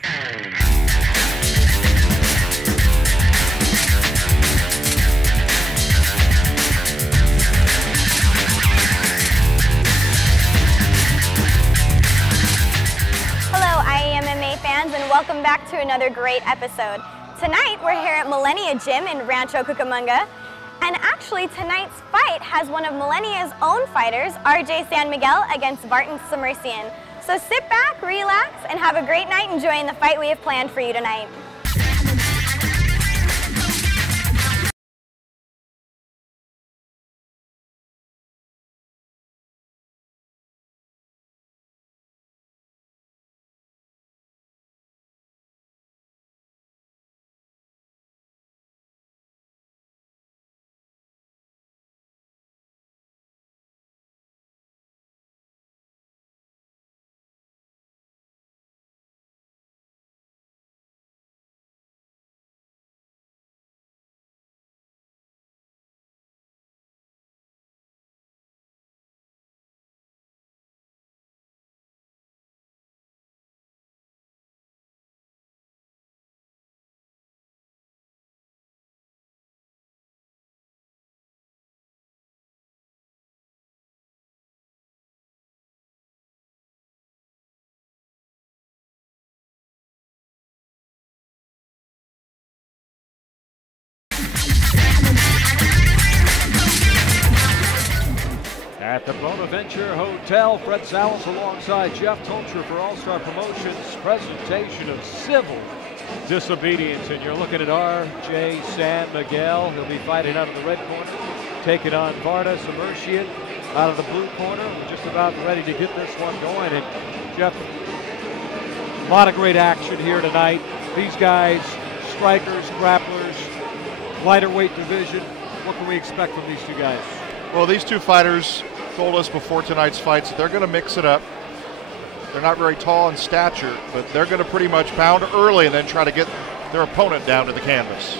Fans, and welcome back to another great episode. Tonight we're here at Millennia Gym in Rancho Cucamonga, and actually tonight's fight has one of Millennia's own fighters, RJ San Miguel, against Vartan Submersion. So sit back, relax, and have a great night enjoying the fight we have planned for you tonight. At the Bonaventure Hotel, Fred Salas alongside Jeff Tolcher for All-Star Promotions presentation of civil disobedience. And you're looking at RJ San Miguel. He'll be fighting out of the red corner, taking on Vartan Sermercian out of the blue corner. We're just about ready to get this one going. And Jeff, a lot of great action here tonight. These guys, strikers, grapplers, lighter weight division. What can we expect from these two guys? Well, these two fighters told us before tonight's fights that they're going to mix it up. They're not very tall in stature, but they're going to pretty much pound early and then try to get their opponent down to the canvas.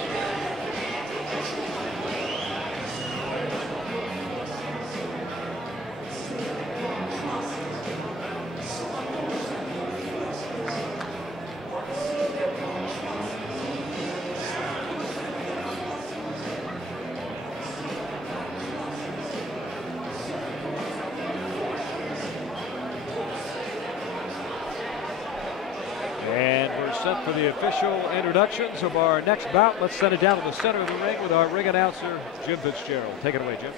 And we're set for the official introductions of our next bout. Let's send it down to the center of the ring with our ring announcer, Jim Fitzgerald. Take it away, Jim.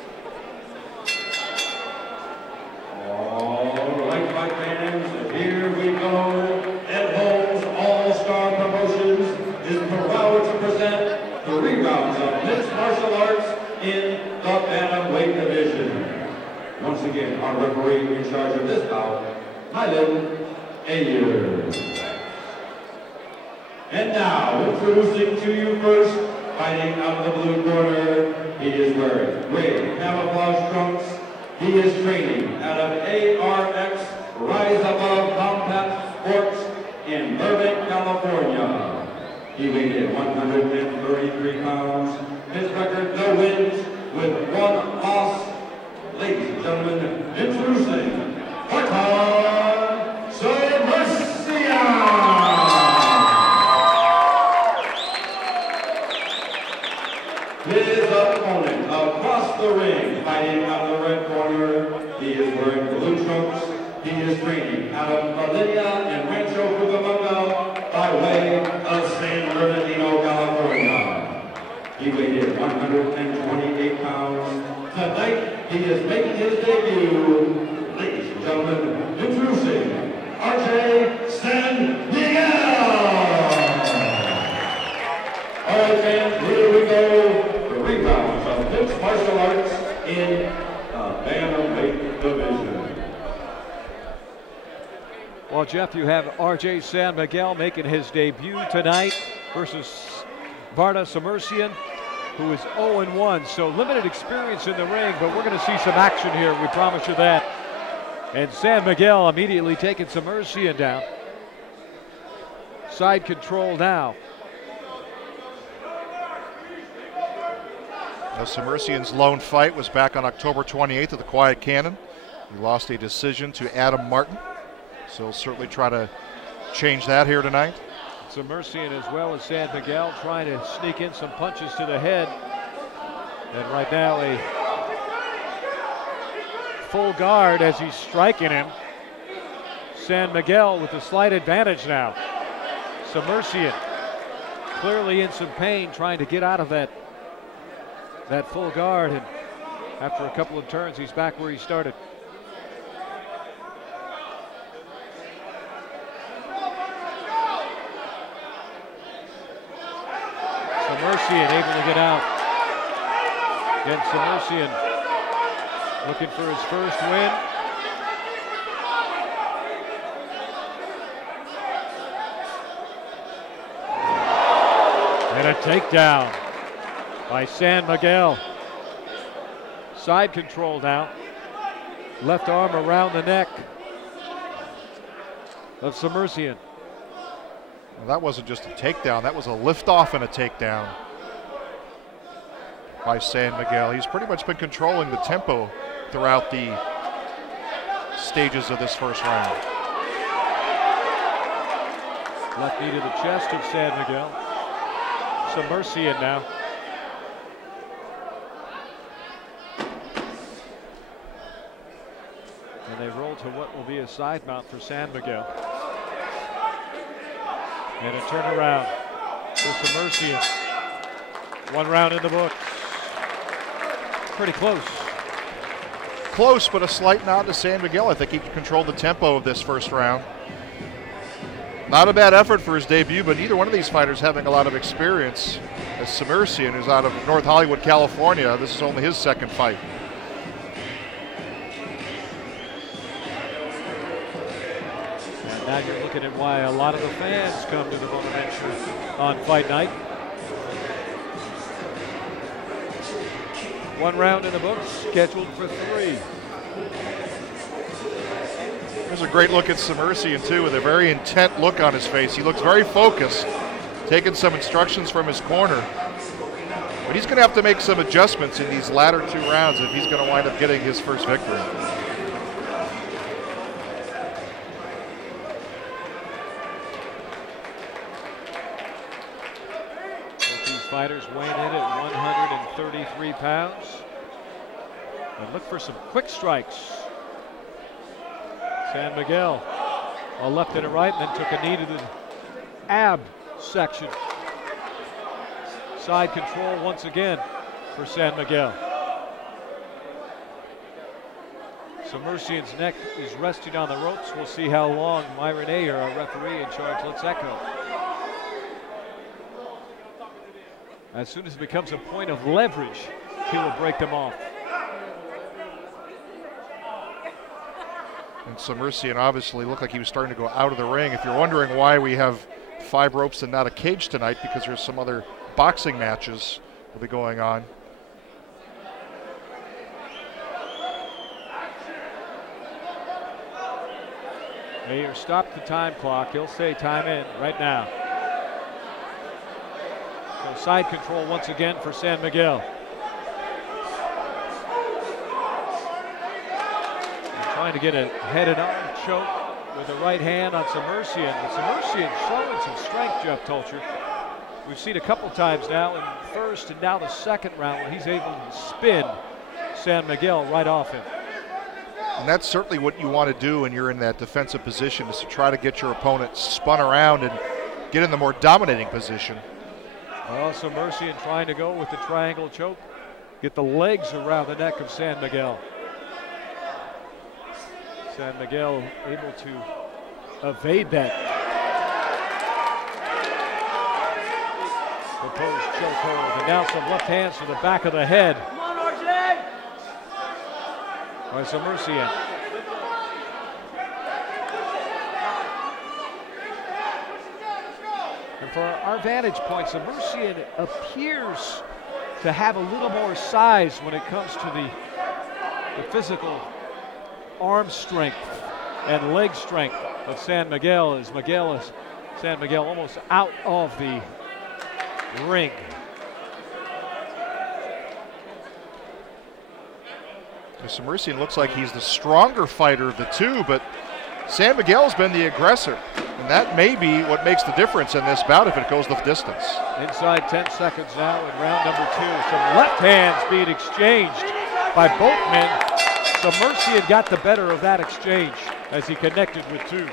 All right, my fans, here we go. Ed Holmes All-Star Promotions is proud to present 3 rounds of mixed martial arts in the bantamweight division. Once again, our referee in charge of this bout, Miquel. And now, introducing to you first, fighting out of the blue corner, he is wearing gray camouflage trunks. He is training out of ARX Rise Above Combat Sports in Burbank, California. He weighed in 133 pounds. His record, no wins with 1 loss. Ladies and gentlemen, introducing Vartan Sermercian. His opponent across the ring, fighting out of the red corner, he is wearing blue trunks. He is training out of Millennia and Rancho Cucamonga by way of San Bernardino, California. He weighed in 128 pounds. Tonight, he is making his debut. Ladies and gentlemen, introducing RJ San Miguel. All right, fans, here we go. 3 rounds of mixed martial arts in the bantamweight division. Well, Jeff, you have RJ San Miguel making his debut tonight versus Vartan Submersion, who is 0-1. So limited experience in the ring, but we're going to see some action here. We promise you that. And San Miguel immediately taking Sermercian down. Side control now. Sermercian's lone fight was back on October 28th at the Quiet Cannon. He lost a decision to Adam Martin. So he'll certainly try to change that here tonight. Submersion as well as San Miguel trying to sneak in some punches to the head. And right now a full guard as he's striking him. San Miguel with a slight advantage now. Sermercian clearly in some pain trying to get out of that full guard, and after a couple of turns he's back where he started. Sermercian able to get out. Again, Sermercian looking for his first win. And a takedown by San Miguel. Side control now. Left arm around the neck of Submersion. Well, that wasn't just a takedown, that was a lift-off and a takedown by San Miguel. He's pretty much been controlling the tempo throughout the stages of this first round. Left knee to the chest of San Miguel. Submersion now. And they roll to what will be a side mount for San Miguel. And a turnaround for Submersion. 1 round in the books. Pretty close. Close, but a slight nod to San Miguel. I think he controlled the tempo of this first round. Not a bad effort for his debut, but neither one of these fighters having a lot of experience. As Sermercian, who's out of North Hollywood, California, this is only his second fight. And now you're looking at why a lot of the fans come to the Bonaventure on fight night. 1 round in the books, scheduled for 3. There's a great look at Sermercian too, with a very intent look on his face. He looks very focused, taking some instructions from his corner. But he's going to have to make some adjustments in these latter 2 rounds if he's going to wind up getting his first victory. Both these fighters weighing in at 133 pounds. And look for some quick strikes. San Miguel, a left and a right, and then took a knee to the ab section. Side control once again for San Miguel. Submersion's neck is resting on the ropes. We'll see how long Myron Ayer, our referee in charge, lets that go. As soon as it becomes a point of leverage, he will break them off. And Sermercian obviously looked like he was starting to go out of the ring. If you're wondering why we have 5 ropes and not a cage tonight, because there's some other boxing matches will be going on. Mayer stopped the time clock. He'll say time in right now. So side control once again for San Miguel. Trying to get a head and arm choke with the right hand on Submersion. Submersion showing some strength, Jeff Tolcher. We've seen a couple times now in the first and now the second round when he's able to spin San Miguel right off him. And that's certainly what you want to do when you're in that defensive position, is to try to get your opponent spun around and get in the more dominating position. Well, Submersion trying to go with the triangle choke, get the legs around the neck of San Miguel. San Miguel able to evade that proposed chokehold, and now some left hands to the back of the head by Sermercian. And for our vantage point, Sermercian appears to have a little more size when it comes to the physical arm strength and leg strength of San Miguel, as San Miguel almost out of the ring. Sermercian looks like he's the stronger fighter of the two, but San Miguel's been the aggressor. And that may be what makes the difference in this bout if it goes the distance. Inside 10 seconds now in round number 2. Some left hands being exchanged by both men. Submersion got the better of that exchange as he connected with 2.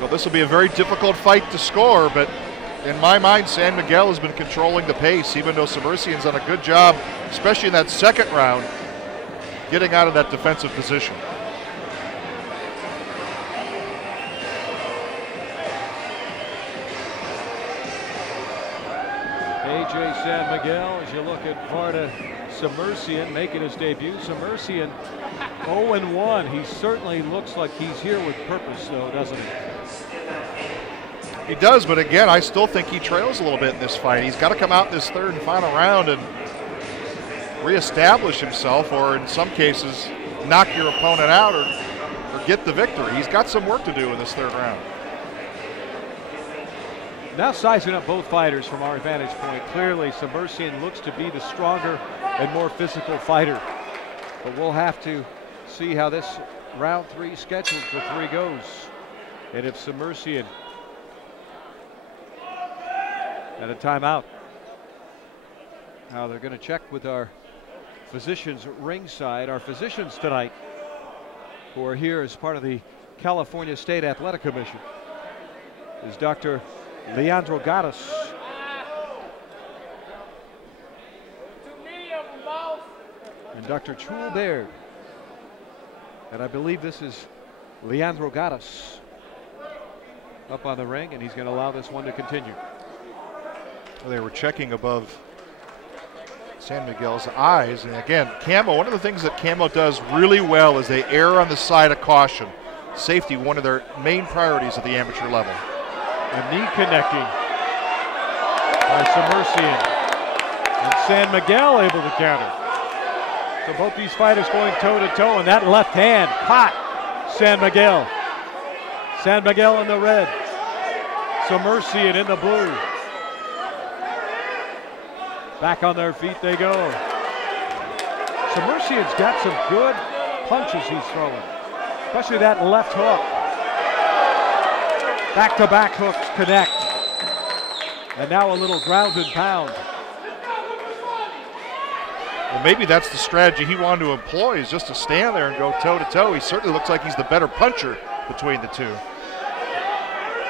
So this will be a very difficult fight to score, but in my mind, San Miguel has been controlling the pace, even though Submersion's done a good job, especially in that second round, getting out of that defensive position. AJ San Miguel, as you look at Vartan Sermercian making his debut. Sermercian 0-1. He certainly looks like he's here with purpose, though, doesn't he? He does, but again, I still think he trails a little bit in this fight. He's got to come out in this third and final round and reestablish himself, or in some cases, knock your opponent out or get the victory. He's got some work to do in this third round. Now sizing up both fighters from our vantage point. Clearly, Submersion looks to be the stronger and more physical fighter. But we'll have to see how this round 3 scheduled for 3 goes. And if Submersion at a timeout. Now they're going to check with our physicians ringside. Our physicians tonight, who are here as part of the California State Athletic Commission, is Dr. Leandro Gaddis. And Dr. Chul Baird. And I believe this is Leandro Gaddis up on the ring, and he's going to allow this one to continue. They were checking above San Miguel's eyes. And again, Camo, one of the things that Camo does really well is they err on the side of caution. Safety, one of their main priorities at the amateur level. A knee connecting by Submersion. And San Miguel able to counter. So both these fighters going toe-to-toe, and that left hand caught San Miguel. San Miguel in the red. Submersion in the blue. Back on their feet they go. Submersion's got some good punches he's throwing, especially that left hook. Back-to-back hooks connect. And now a little ground and pound. Well, maybe that's the strategy he wanted to employ, is just to stand there and go toe-to-toe. He certainly looks like he's the better puncher between the two.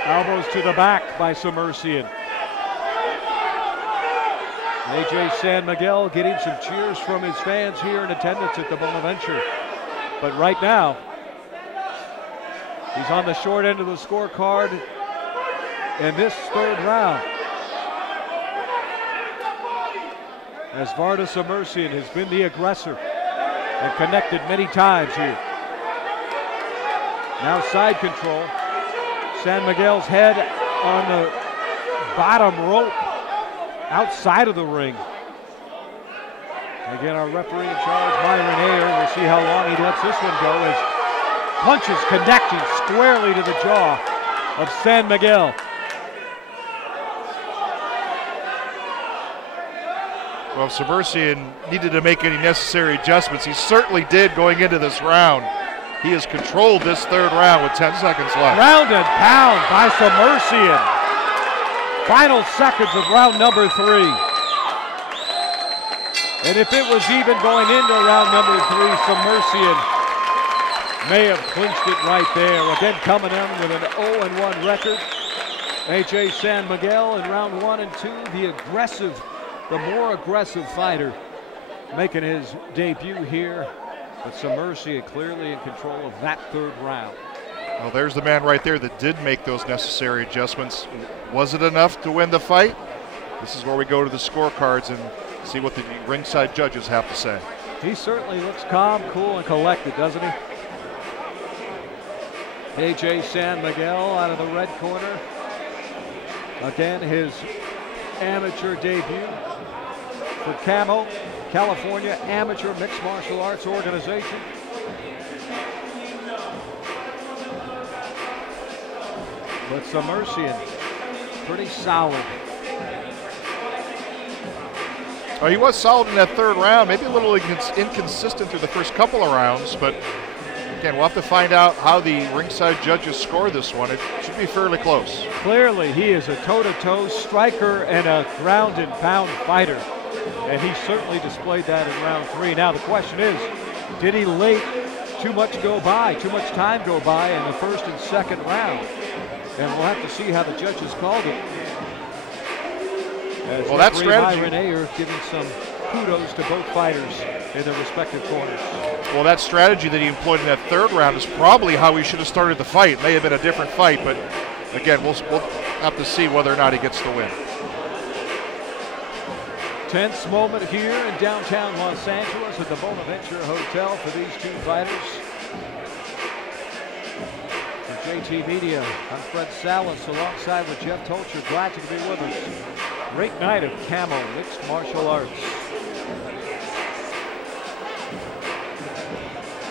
Elbows to the back by Submersion. AJ San Miguel getting some cheers from his fans here in attendance at the Bonaventure. But right now, he's on the short end of the scorecard in this third round, as Vartan Sermercian has been the aggressor and connected many times here. Now side control. San Miguel's head on the bottom rope outside of the ring. Again, our referee in charge, Myron Ayer. We'll see how long he lets this one go, as punches connecting squarely to the jaw of San Miguel. Well, Submersion needed to make any necessary adjustments. He certainly did going into this round. He has controlled this third round with 10 seconds left. Ground and pound by Submersion. Final seconds of round number 3. And if it was even going into round number 3, Submersion may have clinched it right there. Again, coming in with an 0-1 record. AJ San Miguel in round 1 and 2, the more aggressive fighter, making his debut here. But Submersion clearly in control of that third round. Well, there's the man right there that did make those necessary adjustments. Was it enough to win the fight? This is where we go to the scorecards and see what the ringside judges have to say. He certainly looks calm, cool, and collected, doesn't he? AJ San Miguel out of the red corner. Again, his amateur debut for CAMO, California Amateur Mixed Martial Arts Organization. But Submersion, pretty solid. Well, he was solid in that third round, maybe a little inconsistent through the first couple of rounds, but Again, we'll have to find out how the ringside judges score this one. It should be fairly close. Clearly, he is a toe-to-toe striker and a ground and pound fighter. And he certainly displayed that in round 3. Now the question is, did he let too much time go by in the first and second round? And we'll have to see how the judges called it. As well, that strategy. Myron Ayer giving some kudos to both fighters in their respective corners. Well, that strategy that he employed in that third round is probably how he should have started the fight. It may have been a different fight, but again, we'll have to see whether or not he gets the win. Tense moment here in downtown Los Angeles at the Bonaventure Hotel for these two fighters. For JT Media, I'm Fred Salas alongside with Jeff Tolcher. Glad to be with us. Great night of Camo mixed martial arts.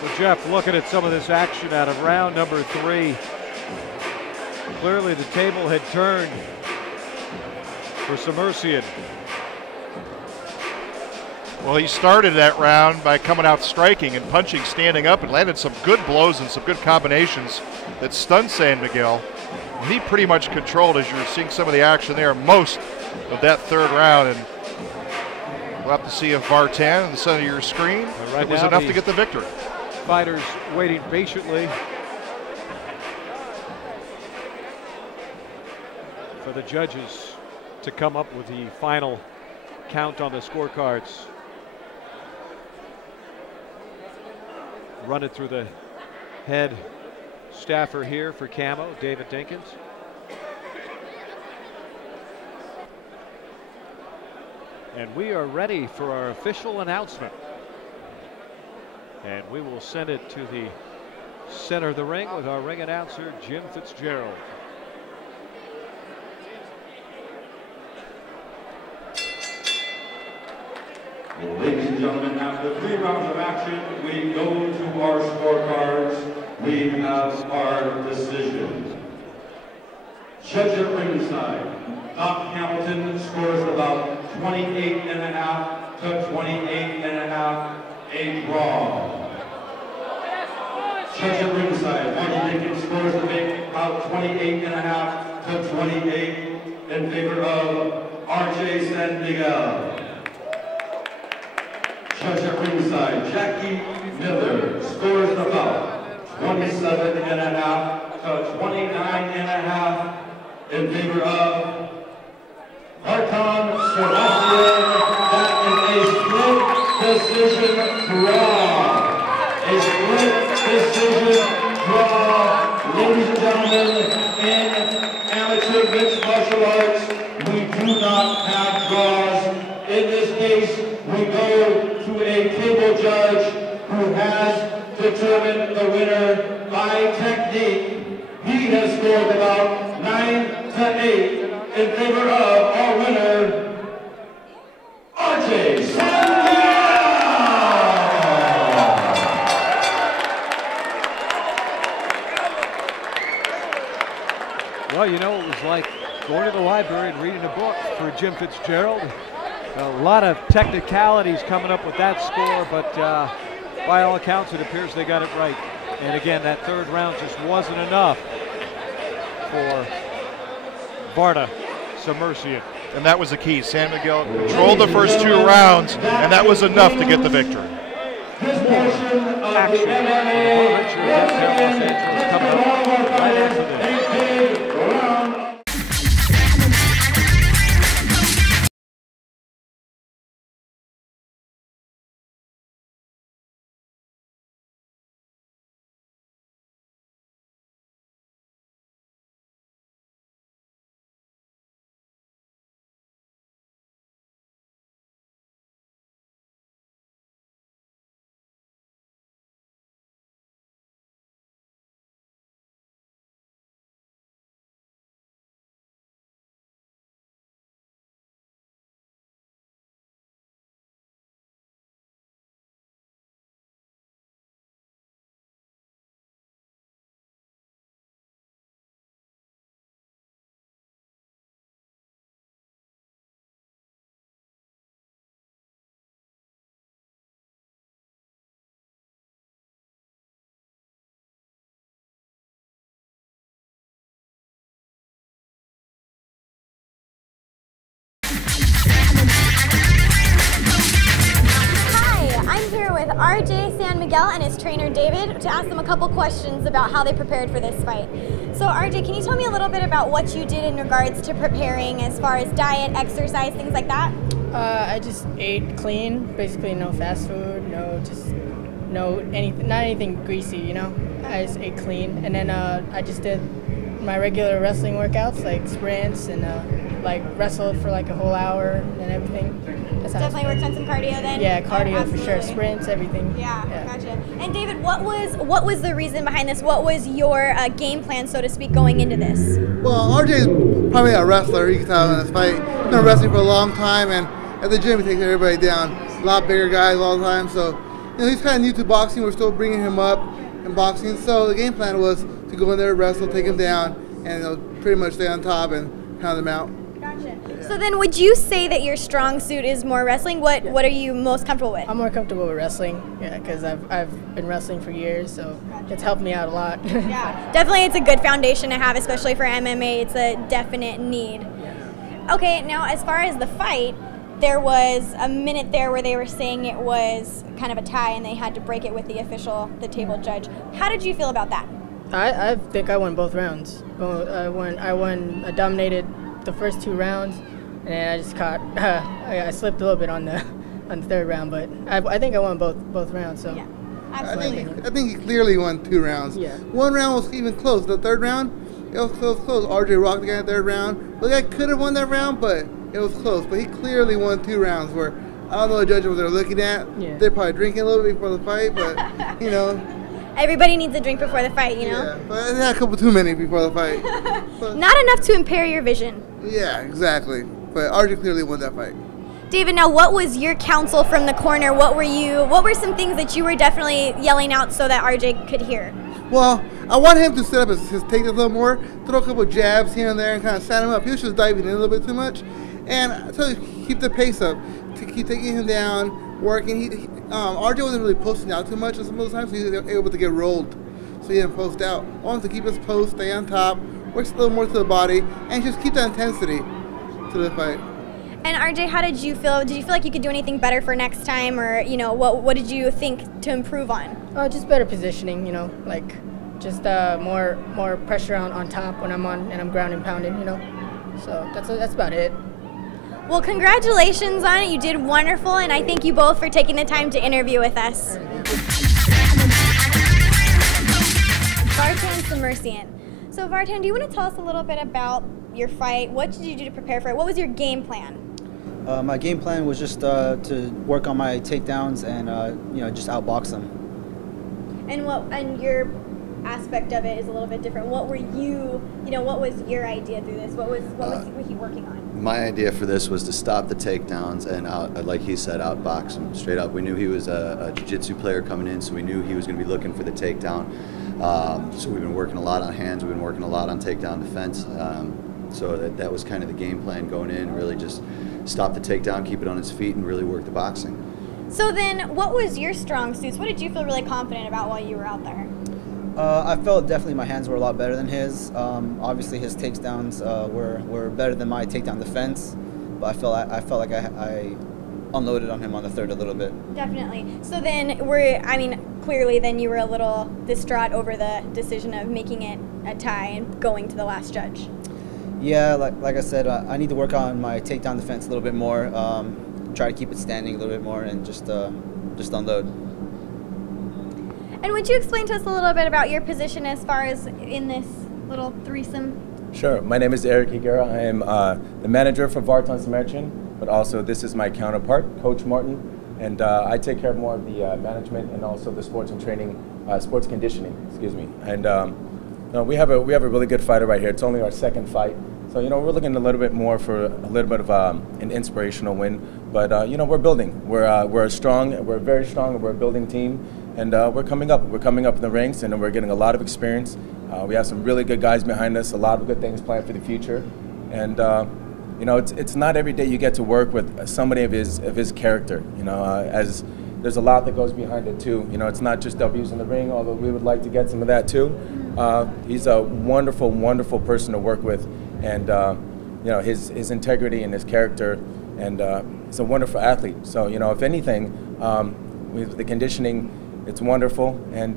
So Jeff, looking at some of this action out of round number 3, clearly the table had turned for Submersion. Well, he started that round by coming out striking and punching, standing up, and landed some good blows and some good combinations that stunned San Miguel. And he pretty much controlled, as you're seeing some of the action there, most of that third round. And we'll have to see if Vartan in the center of your screen, it was enough to get the victory. Fighters waiting patiently for the judges to come up with the final count on the scorecards. Run it through the head staffer here for Camo, David Dinkins. And we are ready for our official announcement. And we will send it to the center of the ring with our ring announcer, Jim Fitzgerald. Ladies and gentlemen, after 3 rounds of action, we go to our scorecards. We have our decision. Judge at ringside, Doc Hamilton scores about 28.5 to 28.5, a draw. Judge at ringside, Marty Dinkins scores the big about 28.5 to 28 in favor of RJ San Miguel. Judge at ringside, Jackie Miller scores about 27.5 to 29.5 in favor of Vartan Sermercian. That is a split decision draw. A split decision draw. Ladies and gentlemen, in amateur mixed martial arts, we do not have draws. In this case, we go to a table judge who has determined the winner by technique. He has scored about 9 to 8 in favor of our winner, RJ San Miguel. Well, you know, it was like going to the library and reading a book for Jim Fitzgerald. A lot of technicalities coming up with that score, but by all accounts, it appears they got it right. And again, that third round just wasn't enough for Vartan Submersion. And that was the key. San Miguel controlled the first 2 rounds, and that was enough to get the victory. Action. Bonaventure, downtown Los Angeles, coming up right after this. RJ, San Miguel, and his trainer David to ask them a couple questions about how they prepared for this fight. So RJ, can you tell me a little bit about what you did in regards to preparing as far as diet, exercise, things like that? I just ate clean, basically no fast food, not anything greasy, you know. I just ate clean, and then I just did my regular wrestling workouts like sprints and like wrestled for like a whole hour and everything. Definitely worked on some cardio then? Yeah, cardio for sure, sprints, everything. Yeah, gotcha. And David, what was the reason behind this? What was your game plan, so to speak, going into this? Well, RJ's probably a wrestler, you can tell in this fight. He's been wrestling for a long time, and at the gym he takes everybody down. A lot bigger guys all the time, so he's kind of new to boxing. We're still bringing him up in boxing, so the game plan was to go in there, wrestle, take him down, and pretty much stay on top and pound him out. Gotcha. So then would you say that your strong suit is more wrestling? What are you most comfortable with? I'm more comfortable with wrestling, yeah, because I've been wrestling for years, so it's helped me out a lot. Yeah, definitely it's a good foundation to have, especially for MMA. It's a definite need. Okay, now as far as the fight, there was a minute there where they were saying it was kind of a tie and they had to break it with the table judge. How did you feel about that? I think I won both rounds. I dominated the first 2 rounds, and I just caught. I slipped a little bit on the third round, but I think I won both rounds. So yeah, absolutely. I think he clearly won 2 rounds. Yeah. 1 round was even close. The third round, it was close. RJ rocked the guy in the third round. The guy could have won that round, but it was close. But he clearly won 2 rounds. Where I don't know the judges what they're looking at. Yeah. They're probably drinking a little bit before the fight, but you know. Everybody needs a drink before the fight, you know? Yeah, but I had a couple too many before the fight. Not enough to impair your vision. Yeah, exactly. But RJ clearly won that fight. David, now what was your counsel from the corner? What were some things that you were definitely yelling out so that RJ could hear? Well, I want him to set up his takedowns a little more, throw a couple jabs here and there and kind of set him up. He was just diving in a little bit too much. And I tell you, keep the pace up, to keep taking him down, working. RJ wasn't really posting out too much some of those times, so he was able to get rolled. So he didn't post out. I want him to keep his post, stay on top, work a little more to the body, and just keep that intensity to the fight. And RJ, how did you feel? Did you feel like you could do anything better for next time, or what did you think to improve on? Just better positioning, like just more pressure on top when I'm on and I'm ground and pounding, So that's about it. Well, congratulations on it. You did wonderful, and I thank you both for taking the time to interview with us. Vartan Submersion. So Vartan, do you want to tell us a little bit about your fight? What did you do to prepare for it? What was your game plan? My game plan was just to work on my takedowns and just outbox them. And your aspect of it is a little bit different. What were what was your idea through this? What was he working on? My idea for this was to stop the takedowns and like he said, outbox him straight up. We knew he was a jiu-jitsu player coming in, so we knew he was going to be looking for the takedown. So we've been working a lot on hands. We've been working a lot on takedown defense. So that was kind of the game plan going in. Really just stop the takedown, keep it on his feet, and really work the boxing. So then, what was your strong suits? What did you feel really confident about while you were out there? I felt definitely my hands were a lot better than his. Obviously, his takedowns were better than my takedown defense, but I felt like I unloaded on him on the third a little bit. Definitely. So then, clearly, then you were a little distraught over the decision of making it a tie and going to the last judge. Yeah, like I said, I need to work on my takedown defense a little bit more. Try to keep it standing a little bit more, and just unload. And would you explain to us a little bit about your position as far as in this little threesome? Sure. My name is Eric Higuera. I am the manager for Vartan Sermercian, but also this is my counterpart, Coach Martin, and I take care of more of the management and also the sports and training, sports conditioning. Excuse me. And we have a really good fighter right here. It's only our second fight, so we're looking a little bit more for a little bit of an inspirational win. But we're building. We're very strong, and we're a building team. And we're coming up. We're coming up in the ranks, and we're getting a lot of experience. We have some really good guys behind us, a lot of good things planned for the future. And it's not every day you get to work with somebody of his character. As there's a lot that goes behind it too. It's not just W's in the ring, although we would like to get some of that too. He's a wonderful, wonderful person to work with, and his integrity and his character, and he's a wonderful athlete. So if anything. with the conditioning, it's wonderful, and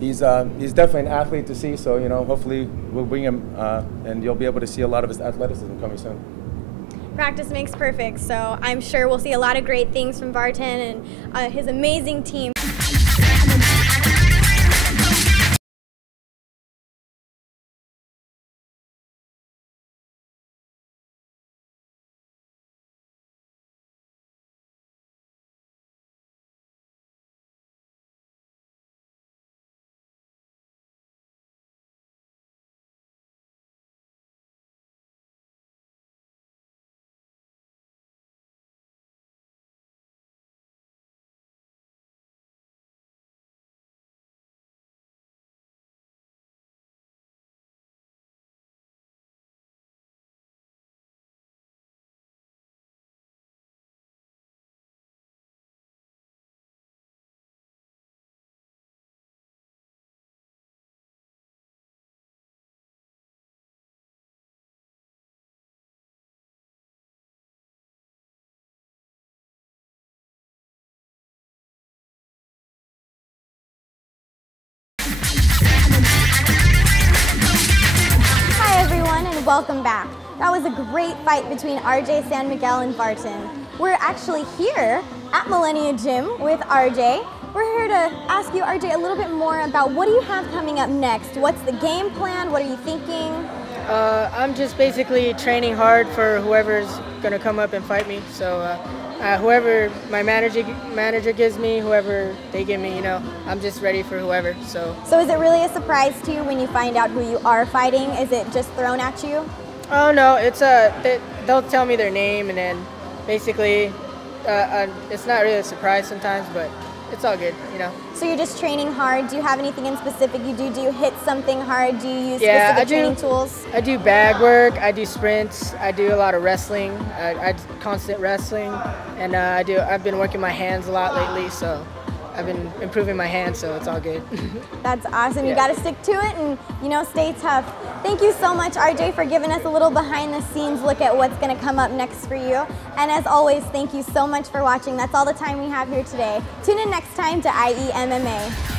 he's definitely an athlete to see. So hopefully we'll bring him, and you'll be able to see a lot of his athleticism coming soon. Practice makes perfect, so I'm sure we'll see a lot of great things from Vartan and his amazing team. Welcome back. That was a great fight between RJ, San Miguel, and Vartan. We're actually here at Millennia Gym with RJ. We're here to ask you, RJ, a little bit more about what do you have coming up next? What's the game plan? What are you thinking? I'm just basically training hard for whoever's going to come up and fight me. So whoever my manager gives me, whoever they give me, I'm just ready for whoever. So is it really a surprise to you when you find out who you are fighting? Is it just thrown at you? Oh no, it's they'll tell me their name, and then basically it's not really a surprise sometimes, but it's all good, So you're just training hard. Do you have anything in specific you do? Do you hit something hard? Do you use specific training tools? I do bag work, I do sprints, I do a lot of wrestling, I do constant wrestling, and I've been working my hands a lot lately, so I've been improving my hands, so it's all good. That's awesome. You got to stick to it and, stay tough. Thank you so much, RJ, for giving us a little behind-the-scenes look at what's going to come up next for you. And as always, thank you so much for watching. That's all the time we have here today. Tune in next time to IE MMA.